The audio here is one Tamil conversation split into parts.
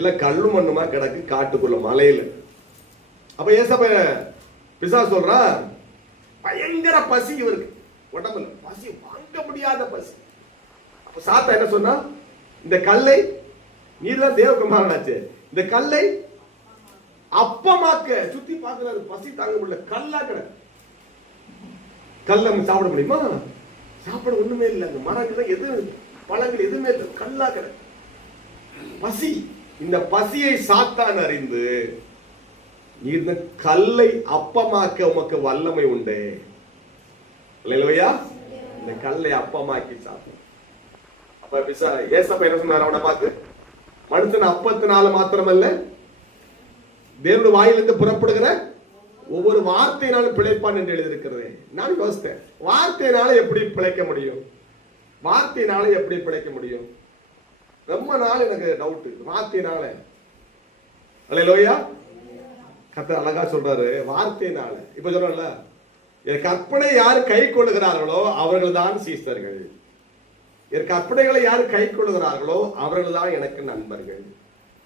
இல்ல கல்லு மண்ணுமா கிடக்கு காட்டுக்குள்ள மலையில. அப்ப ஏசப்ப பிசாசு சொல்றா, பயங்கர பசி இவருக்கு, உடம்புல பசி, வாங்க முடியாத பசி. அப்ப சாத்தா என்ன சொன்னா, இந்த கல்லை, நீதான் தேவகுமாரனாச்சு, இந்த கல்லை அப்பமாக்க. சுத்தி பார்க்கிறாரு, பசி தாங்க முடியல, கல்லா கிடக்கு. கல்ல சாப்பிட முடியுமா? சாப்பிட ஒண்ணுமே இல்லை, அந்த மரங்கள் எது, பழங்கள் எதுவுமே இல்லை, கல்லா கிடக்கு. பசி. இந்த பசியை சாத்தான் அறிந்து, இந்த கல்லை அப்பமாக்க உமக்கு வல்லமை உண்டு. இல்லையா? இந்த கல்லை அப்பமாக்கி சாப்பிடும். அப்ப ஏசப்பா என்ன சொன்னார் அவனை பார்த்து, மனுஷன் அப்பத்தினால மாத்திரமல்ல, தேவனுடைய வாயிலிருந்து புறப்படுகிற ஒவ்வொரு வார்த்தையினாலும் பிழைப்பான் என்று எழுதியிருக்கிறது. நான் யோசித்தேன், வார்த்தையினால எப்படி பிழைக்க முடியும்? வார்த்தையினால எப்படி பிழைக்க முடியும்? ரொம்ப நாள் எனக்கு டவுட், வார்த்தையினால. அல்லேலூயா. கர்த்தர் அழகா சொல்றாரு, வார்த்தையினால. இப்ப சொல்றல, என் கற்பனை யார் கை கொள்ளுகிறார்களோ அவர்கள் தான் சீசர்கள். என் கற்பனைகளை யார் கை கொள்ளுகிறார்களோ அவர்கள் தான் எனக்கு நண்பர்கள்.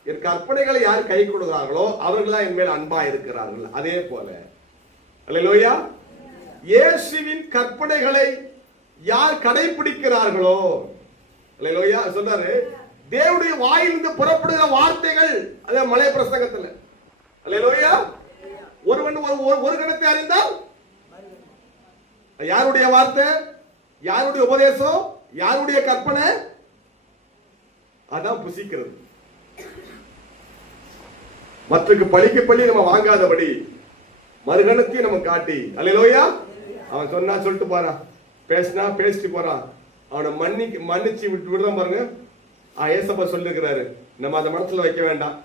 என் கற்பனைகளை யார் கை கொள்ளுகிறார்களோ அவர்கள் தான் என் மேல் அன்பா இருக்கிறார்கள். அதே போல அல்லேலூயா, இயேசுவின் கற்பனைகளை யார் கடைபிடிக்கிறார்களோ, அல்லேலூயா சொன்னாரு, தேவனுடைய வாயிலிருந்து புறப்படுகிற வார்த்தைகள், அத மலை பிரசங்கத்துல, அல்லேலூயா, ஒருவன் ஒரு கணத்தை அறிந்தால் யாருடைய வார்த்தை, யாருடைய உபதேசம், யாருடைய கற்பனை, அதான் புசிக்கிறது. மற்றக்கு பழிக்கு பள்ளி நம்ம வாங்காதபடி மறுகணத்தையும் நம்ம காட்டி, அல்லேலூயா, அவன் சொன்னா சொல்லிட்டு போறான், பேசினா பேசிட்டு போறான், அவனை மன்னிச்சு விடுறோம் பாருங்க. ஏசப்பா சொல்லிருக்கிறாரு, நம்ம அதை மனசுல வைக்க வேண்டாம்.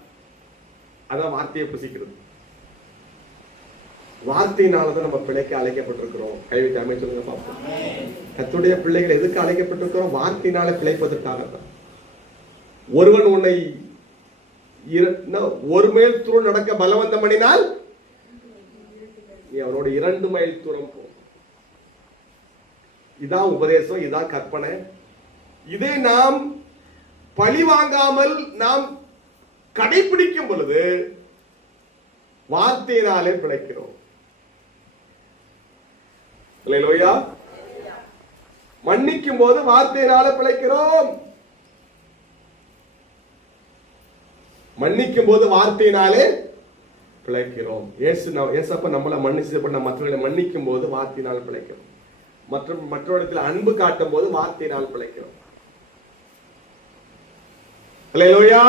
அதான் வார்த்தையை புசிக்கிறது. வார்த்தையினாலதான் நம்ம பிழைக்க அழைக்கப்பட்டிருக்கிறோம். கைவிட்டு அமைச்சு சொல்லுங்க பார்ப்போம். கர்த்தருடைய பிள்ளைகள் எதுக்கு அழைக்கப்பட்டிருக்கிறோம்? வார்த்தையினால பிழைப்பதற்காகத்தான். ஒருவன் உன்னை ஒரு மைல் தூரம் நடக்க பலவந்தம் பண்ணினால் நீ அவனோட 2 மைல் தூரம் போ. இதான் உபதேசம், இதான் கற்பனை. இதை நாம் பழி வாங்காமல் நாம் கடைபிடிக்கும் பொழுது வார்த்தையினாலே பிழைக்கிறோம். அல்லேலூயா. மன்னிக்கும் போது வார்த்தையினாலே பிழைக்கிறோம். மன்னிக்கும் போது வார்த்தையினாலே பிழைக்கிறோம். ஏசப்பா நம்மளை மன்னிச்சு மற்றவர்களை மன்னிக்கும் போது வார்த்தையினால் பிழைக்கிறோம். மற்றவரிடத்தில் அன்பு காட்டும் போது வார்த்தையினால் பிழைக்கிறோம். அல்லேலூயா.